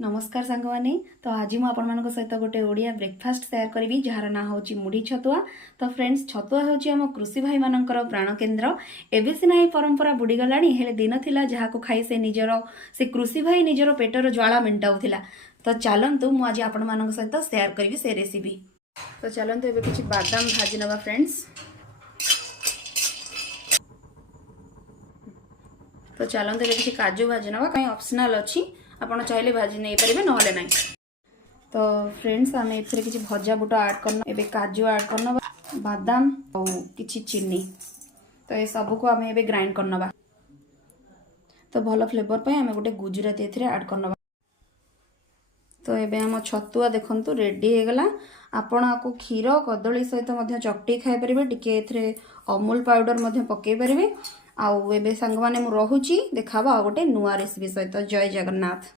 नमस्कार सांग मैंने तो आज मुझे सहित गोटे ओडिया ब्रेकफास्ट शेयर करी जार ना हूँ मुढ़ी छतुआ। तो फ्रेंड्स छतुआ हूँ आम कृषि भाई मानकर प्राण केन्द्र। एवं सीना ये परंपरा बुड़ीगला हेले दिन थिला जहाँ खाई से निजर से कृषि भाई निजर पेटर ज्वाला मेटाऊला। तो चलतु मुझे आपण मान सहित शेयर करी से रेसिपी। तो चलतु एवं किसी बादाम भाजी नवा फ्रेंड्स। तो चलते एवं किसी काजू भाजी नवा कहीं ऑप्शनल अच्छी आपड़ चाहिए भाजी नहीं पारे ना ना। तो फ्रेंड्स आम ए किसी भजा बुट ऐड करना एवं काजू ऐड करना बादाम और किसी चीनी। तो ये सब को आम ए ग्राइंड करना। तो भल फ्लेवर पे आम गोटे गुजराती ऐड करना। तो ये आम छतुआ देखु रेडी हो गला। आपण आपको क्षीर कदली सहित चकटी खाई पारे टे अमूल पाउडर पकई पारे। आउ ए सांग मैंने मुझे देखा गोटे नुआ रेसिपी सहित। जय जगन्नाथ।